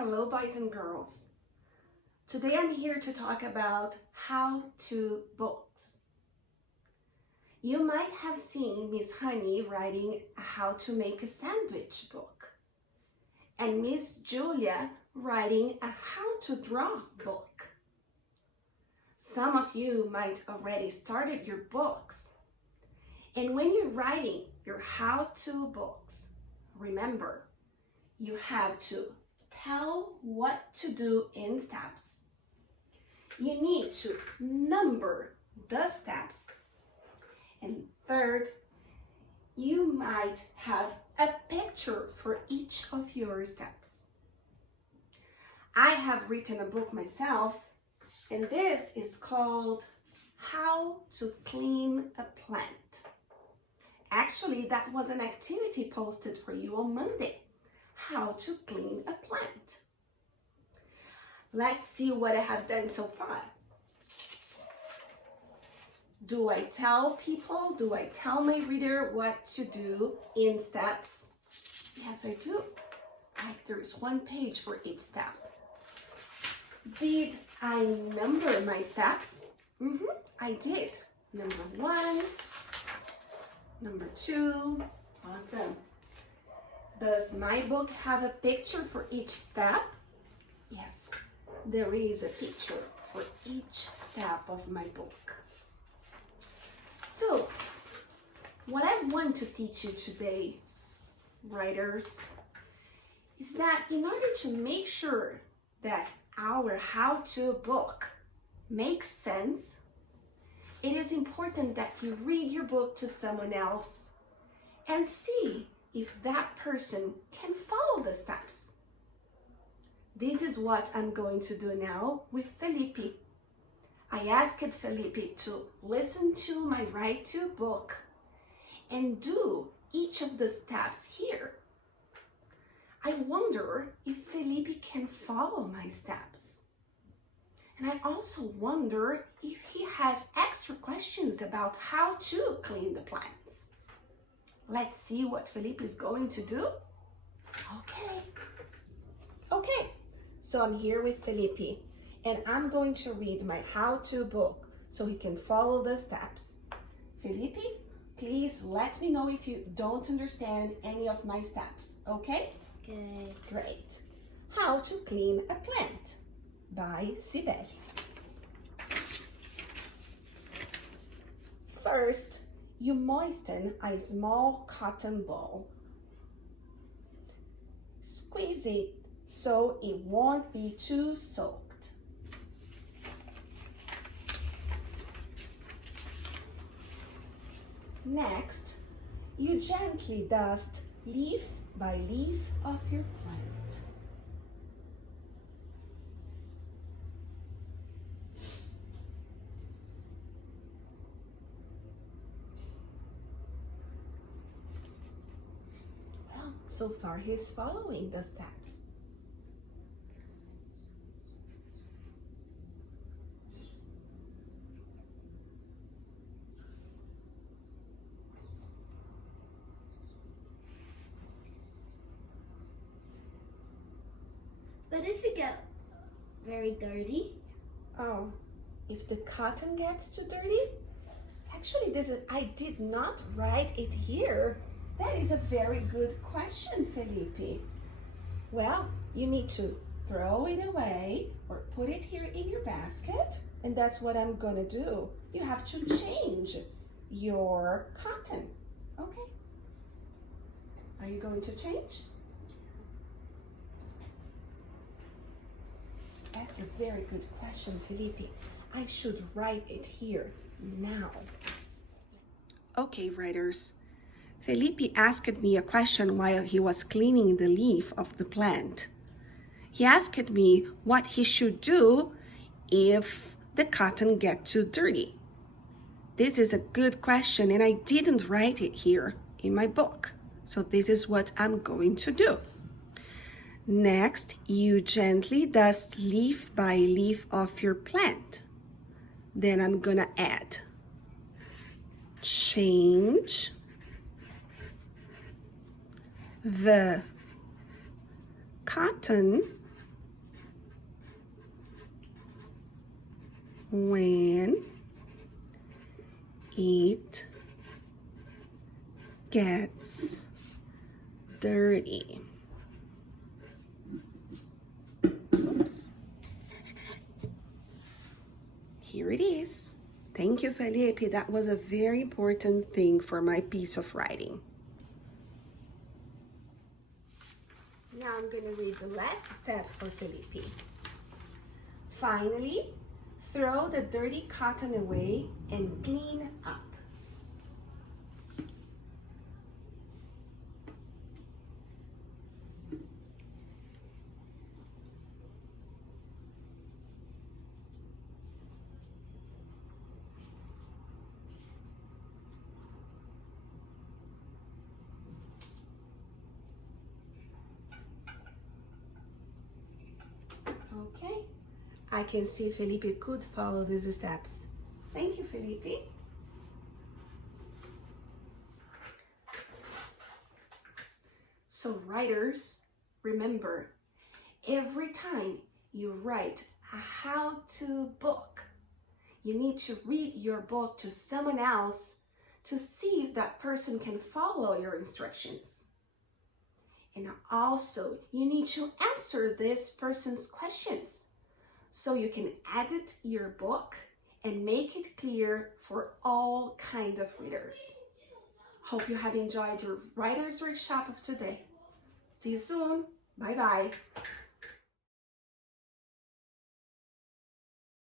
Hello, boys and girls. Today I'm here to talk about how-to books. You might have seen Miss Honey writing a how to make a sandwich book, and Miss Julia writing a how to draw book. Some of you might already started your books. And when you're writing your how-to books, remember, you have to tell what to do in steps. You need to number the steps. And third, you might have a picture for each of your steps. I have written a book myself, and this is called How to Clean a Plant. Actually, that was an activity posted for you on Monday. How to clean a plant. Let's see what I have done so far. Do I tell people, do I tell my reader what to do in steps? Yes, I do. There's one page for each step. Did I number my steps? I did. Number 1, number 2, awesome. Does my book have a picture for each step? Yes, there is a picture for each step of my book. So, what I want to teach you today, writers, is that in order to make sure that our how-to book makes sense, it is important that you read your book to someone else and see if that person can follow the steps. This is what I'm going to do now with Felipe. I asked Felipe to listen to my Write To book and do each of the steps here. I wonder if Felipe can follow my steps. And I also wonder if he has extra questions about how to clean the plants. Let's see what Felipe is going to do. Okay, so I'm here with Felipe, and I'm going to read my how-to book so he can follow the steps. Felipe, please let me know if you don't understand any of my steps, okay? Okay. Great. How to Clean a Plant by Sibel. First, you moisten a small cotton ball. Squeeze it so it won't be too soaked. Next, you gently dust leaf by leaf of your plant. So far, he's following the steps. But if it gets very dirty? Oh, if the cotton gets too dirty? Actually, I did not write it here. That is a very good question, Felipe. Well, you need to throw it away or put it here in your basket, and that's what I'm gonna do. You have to change your cotton, okay? Are you going to change? That's a very good question, Felipe. I should write it here now. Okay, writers. Felipe asked me a question while he was cleaning the leaf of the plant. He asked me what he should do if the cotton gets too dirty. This is a good question, and I didn't write it here in my book. So this is what I'm going to do. Next, you gently dust leaf by leaf of your plant. Then I'm gonna add change the cotton when it gets dirty. Oops. Here it is. Thank you, Felipe. That was a very important thing for my piece of writing. Now I'm going to read the last step for Felipe. Finally, throw the dirty cotton away and clean up. Okay, I can see Felipe could follow these steps. Thank you, Felipe. So writers, remember, every time you write a how-to book, you need to read your book to someone else to see if that person can follow your instructions. And also, you need to answer this person's questions so you can edit your book and make it clear for all kinds of readers. Hope you have enjoyed your writer's workshop of today. See you soon. Bye-bye.